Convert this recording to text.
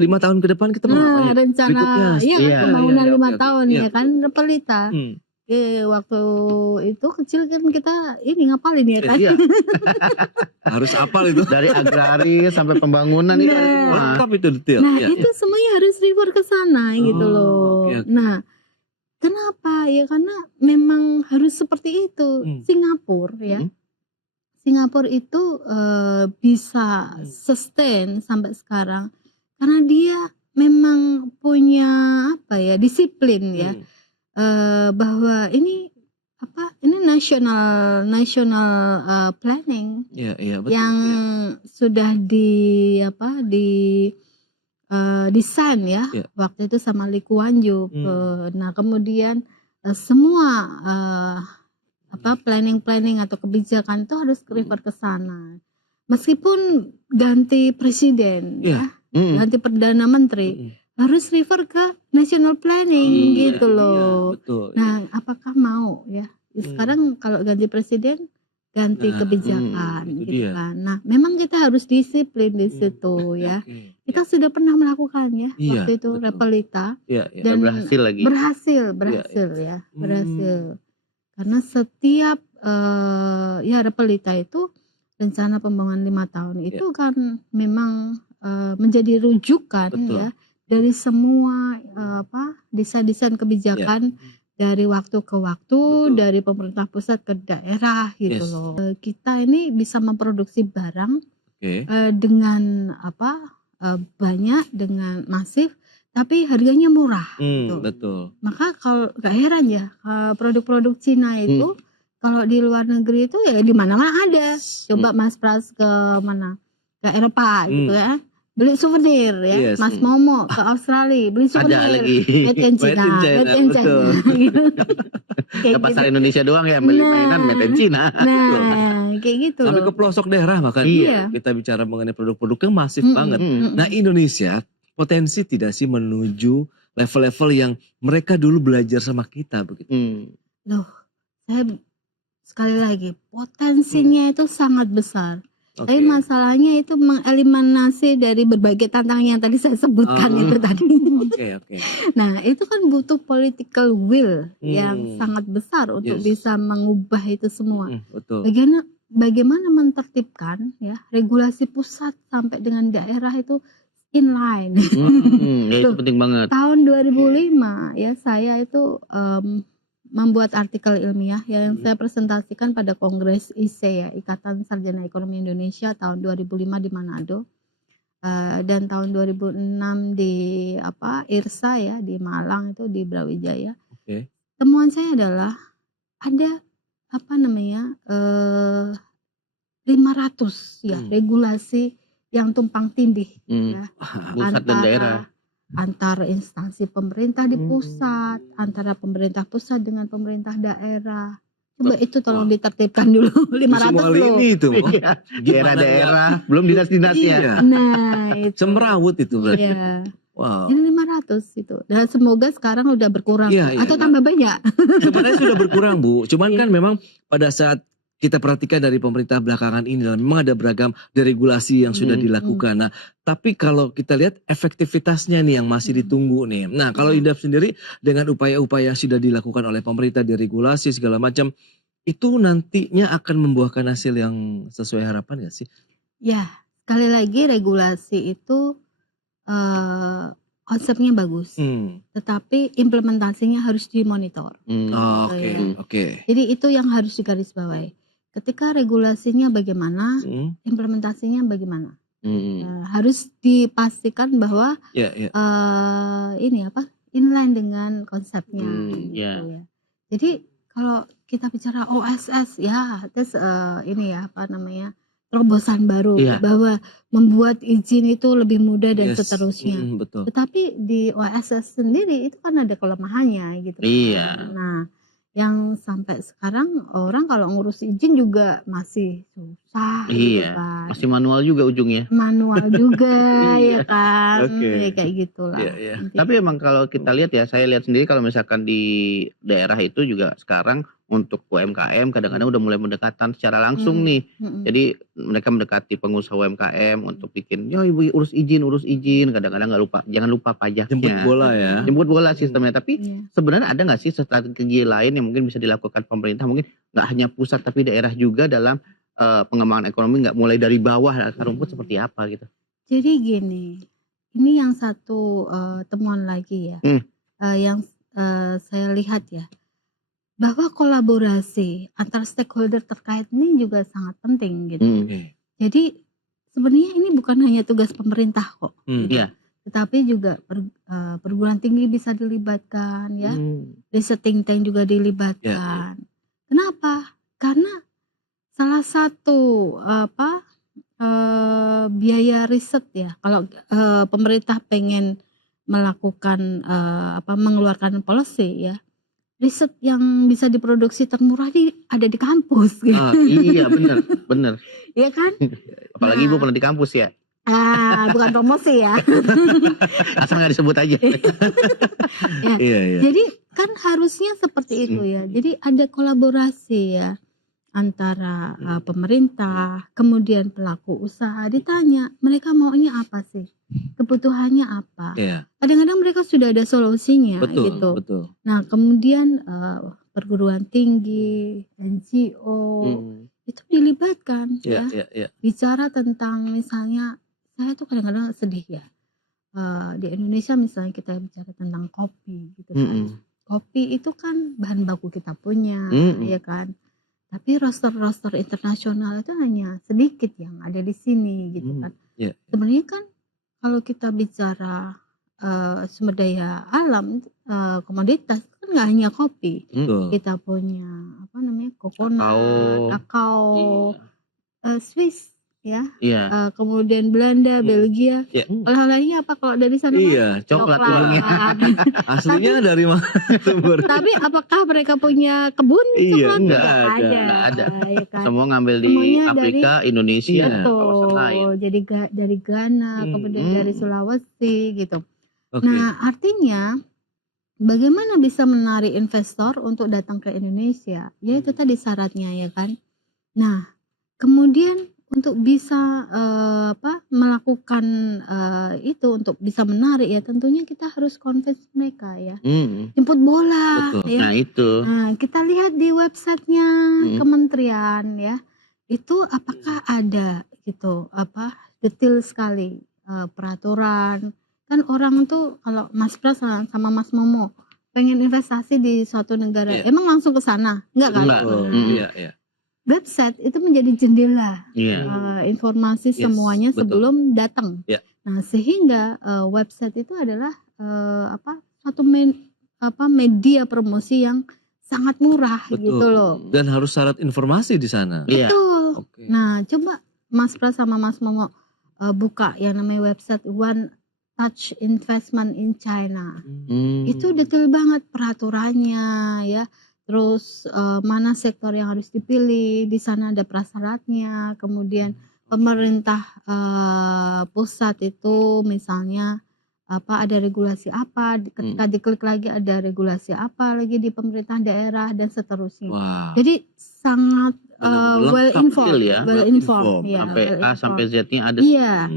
5 tahun ke depan kita mau Nah, ngapain? rencana Berikutnya. iya kan Iya, pembangunan iya, 5 oke, oke. tahun Iya, ya kan betul. Pelita. Waktu itu kecil kan kita ini ngapalin ya kan. Iya, Harus apal itu. dari agraris sampai pembangunan itu ada Nah. semua. Lengkap itu detail. Nah, Iya, itu iya. semuanya harus refer ke sana gitu Oh, loh. oke, oke. Nah, kenapa? Ya karena memang harus seperti itu. Singapura ya. Singapura itu bisa sustain sampai sekarang karena dia memang punya apa ya, disiplin ya. Bahwa ini national planning Iya, iya, betul. yang sudah desain ya Iya. waktu itu sama Lee Kuan Yew. Nah, kemudian semua planning atau kebijakan itu harus refer ke sana. Meskipun ganti presiden Iya. ya, ganti perdana menteri, harus refer ke national planning gitu Itu dia, loh. betul. Nah, apakah mau ya? Sekarang kalau ganti presiden ganti kebijakan itu gitu dia. kan. Nah, memang kita harus disiplin di situ ya. Oke. Kita sudah pernah melakukannya Iya, waktu itu betul. Repelita Iya, iya. dan berhasil lagi. berhasil Iya. ya, berhasil. Karena setiap ya Repelita itu rencana pembangunan 5 tahun itu kan memang menjadi rujukan Betul. ya dari semua desain-desain kebijakan dari waktu ke waktu, Betul. dari pemerintah pusat ke daerah gitu Yes. loh. Kita ini bisa memproduksi barang Oke. dengan banyak, dengan masif, tapi harganya murah. gitu. Betul. Maka kalau gak heran ya produk-produk Cina itu kalau di luar negeri itu ya di mana-mana ada. Coba Mas Pras ke mana? Ke Eropa gitu ya. Beli souvenir ya. Yes. Mas Momo ke Australia beli souvenir. Ada lagi. Made in China. Made in China. Gitu. Kayak Ke pasar gitu. Indonesia doang ya beli Nah. mainan made in China. Nah, kayak gitu Sampai loh. ke pelosok daerah bahkan. Iya. Kita bicara mengenai produk-produk yang masif banget. Mm-mm. Nah, Indonesia potensi tidak sih menuju level-level yang mereka dulu belajar sama kita begitu. Loh, saya sekali lagi potensinya itu sangat besar. Oke. Tapi masalahnya itu mengeliminasi dari berbagai tantangan yang tadi saya sebutkan itu tadi. Oke. Nah, itu kan butuh political will yang sangat besar untuk Yes. bisa mengubah itu semua. Betul. Bagaimana mentertibkan ya regulasi pusat sampai dengan daerah itu inline. Ya itu penting banget. Tahun 2005 ya saya itu membuat artikel ilmiah yang saya presentasikan pada Kongres ISE ya, Ikatan Sarjana Ekonomi Indonesia tahun 2005 di Manado. Dan tahun 2006 di IRSA ya di Malang itu di Brawijaya. Oke. Temuan saya adalah ada 500 ya regulasi yang tumpang tindih ya Pusat dan daerah. antara instansi pemerintah di pusat, antara pemerintah pusat dengan pemerintah daerah. Coba itu tolong ditertibkan dulu 500 loh. Ini itu. Iya, daerah-daerah, belum dinas-dinasnya. Iya. Nah, itu. Semrawut itu berarti. Iya. Wow. Ini 500 itu. Dan semoga sekarang udah berkurang Iya, atau tambah banyak. Sebenarnya sudah berkurang, Bu. Cuman kan memang pada saat kita perhatikan dari pemerintah belakangan ini memang ada beragam deregulasi yang sudah dilakukan. Nah, tapi kalau kita lihat efektivitasnya nih yang masih ditunggu nih. Nah, kalau Indef sendiri dengan upaya-upaya yang sudah dilakukan oleh pemerintah deregulasi segala macam, itu nantinya akan membuahkan hasil yang sesuai harapan nggak sih? Ya, sekali lagi regulasi itu konsepnya bagus, tetapi implementasinya harus dimonitor. Oke. Jadi itu yang harus digarisbawahi. Ketika regulasinya bagaimana, implementasinya bagaimana, harus dipastikan bahwa inline dengan konsepnya. Gitu ya. Jadi kalau kita bicara OSS ya, terus terobosan baru bahwa membuat izin itu lebih mudah dan seterusnya. Betul. Tetapi di OSS sendiri itu kan ada kelemahannya gitu. Iya. Nah, yang sampai sekarang orang kalau ngurus izin juga masih susah gitu kan. Masih manual juga ujungnya. Manual juga ya kan. Oke. Ya, kayak gitulah. Tapi emang kalau kita lihat ya, saya lihat sendiri kalau misalkan di daerah itu juga sekarang untuk UMKM kadang-kadang udah mulai mendekatan secara langsung Hmm. nih. Mm-mm. Jadi mereka mendekati pengusaha UMKM untuk bikin, "Ya Ibu urus izin." Kadang-kadang nggak lupa, jangan lupa Jemput pajaknya. bola ya. Jemput bola sistemnya. Tapi Iya. sebenarnya ada nggak sih strategi lain yang mungkin bisa dilakukan pemerintah, mungkin nggak hanya pusat tapi daerah juga dalam pengembangan ekonomi, nggak mulai dari bawah akar rumput seperti apa gitu? Jadi gini, ini yang satu temuan lagi ya, yang saya lihat ya, bahwa kolaborasi antar stakeholder terkait ini juga sangat penting gitu. Oke. Jadi sebenarnya ini bukan hanya tugas pemerintah kok, gitu. Iya. Tetapi juga perguruan tinggi bisa dilibatkan ya, riset think tank juga dilibatkan. Kenapa? Karena salah satu biaya riset ya, kalau pemerintah pengen melakukan mengeluarkan policy ya, riset yang bisa diproduksi termurah ada di kampus gitu. Iya bener. Iya kan? Apalagi Ibu pernah di kampus ya. Bukan promosi ya. Asal nggak disebut aja. Ya. Iya. Jadi kan harusnya seperti itu ya. Jadi ada kolaborasi ya antara pemerintah, kemudian pelaku usaha, ditanya mereka maunya apa sih, kebutuhannya apa. Iya. Kadang-kadang mereka sudah ada solusinya Betul, gitu. betul. Nah kemudian perguruan tinggi, NGO itu dilibatkan ya. Bicara tentang misalnya, saya tuh kadang-kadang sedih ya, di Indonesia misalnya kita bicara tentang kopi gitu kan. Kopi itu kan bahan baku kita punya, ya kan. Tapi roster-roster internasional itu hanya sedikit yang ada di sini gitu kan. Sebenarnya kan kalau kita bicara sumber daya alam, komoditas kan nggak hanya kopi. Kita punya coconut, kakao, Swiss ya, kemudian Belanda, Belgia. Oleh-olehnya apa kalau dari sana? Iya, coklat. Aslinya dari mana sumber? Tapi apakah mereka punya kebun coklat? Nggak ada. Ya kan? Semua ngambil di Semuanya Afrika, Indonesia, kawasan lain. Betul. Jadi dari Ghana, kemudian dari Sulawesi gitu. Oke. Nah artinya bagaimana bisa menarik investor untuk datang ke Indonesia? Ya itu tadi syaratnya ya kan. Nah kemudian untuk bisa melakukan itu, untuk bisa menarik ya tentunya kita harus convince mereka ya. Jemput bola. Betul. Ya. Nah itu. Nah kita lihat di websitenya kementerian ya, itu apakah ada gitu detail sekali peraturan. Kan orang tuh kalau Mas Pras sama Mas Momo pengen investasi di suatu negara, emang langsung ke sana? Enggak kan? Enggak. Iya. Website itu menjadi jendela informasi semuanya sebelum datang. Nah sehingga website itu adalah satu media promosi yang sangat murah. Betul. Gitu loh. Dan harus syarat informasi di sana. Betul. Oke. Nah coba Mas Pras sama Mas Momo buka yang namanya website One Touch Investment in China. Itu detail banget peraturannya ya. Terus mana sektor yang harus dipilih, di sana ada prasyaratnya. Kemudian pemerintah pusat itu misalnya ada regulasi apa, ketika diklik lagi ada regulasi apa lagi di pemerintah daerah dan seterusnya. Wah. Jadi sangat well informed, ya. well informed. Sampai A sampai Z-nya ada. Iya.